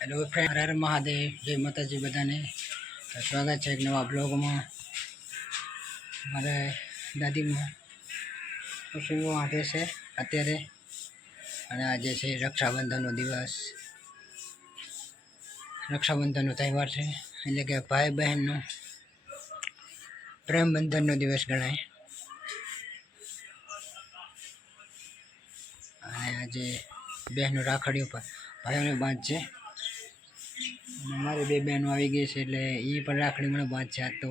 Hello friend હર મહાદેવ, જય માતાજી બધાને. સ્વાગત છે એક નવા બ્લોગમાં મારે દાદીમાં ખુશીઓ વાંધે છે અત્યારે. અને આજે છે રક્ષાબંધનનો દિવસ. રક્ષાબંધનનો તહેવાર છે. એટલે કે ભાઈ બહેનનો પ્રેમબંધનનો દિવસ ગણાય. અને આજે બહેનો રાખડીઓ પર ભાઈઓને બાંધશે અને મારી બે બહેનો આવી ગઈ છે એટલે એ પણ રાખડી મને બાંધશે આજ તો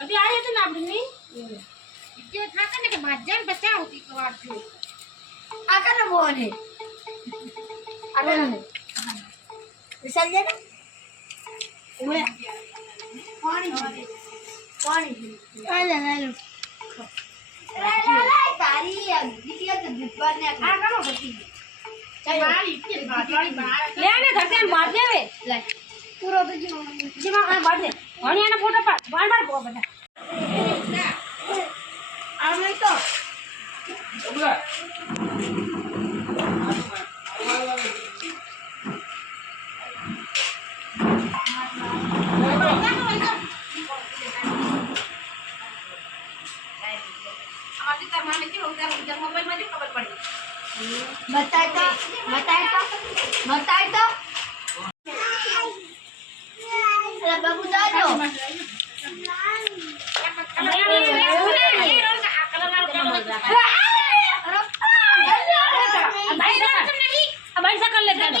અભી આ રીતે ને આપણી જે થાકે ને કે માજન બચાવ કી કવાર જો આ કને બોને આ કને વિશાલ જે ને પાણી પાણી આલે આલે લા લા તારી દીકરી તો દીપવા આ લે દેવે લે પૂરો તો જો જીમાં આ બાદ દે. ભણિયાનો બતાય તો બતાય તો બતાય તો બાબુ દાદો આ ભાઈ સકલ લે તને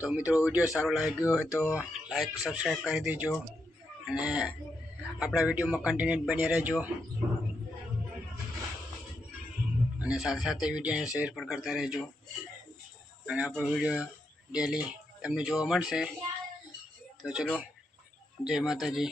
તો મિત્રો, વીડિયો સારો લાગ્યો હોય તો લાઈક સબસ્ક્રાઈબ કરી દેજો અને આપણા વિડીયોમાં કન્ટિન્યુ બની રહેજો. અને સાથે સાથે વિડીયોને શેર પણ કરતા રહેજો. અને આપણો વીડિયો ડેલી તમને જોવા મળશે. તો ચલો, જય માતાજી.